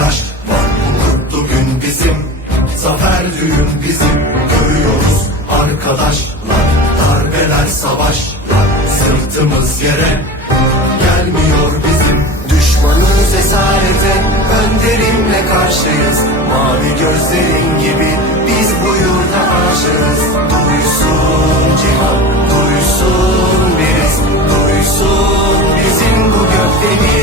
telaş var bu kutlu gün bizim Zafer düğün bizim. Görüyoruz arkadaşlar Darbeler savaşlar. Sırtımız yere Gelmiyor bizim. Düşmanız esarete Önderimle karşıyız. Mavi gözlerin gibi Biz bu yurda aşığız. Duysun cihan Duysun biriz Duysun bizim bu gökdeniz.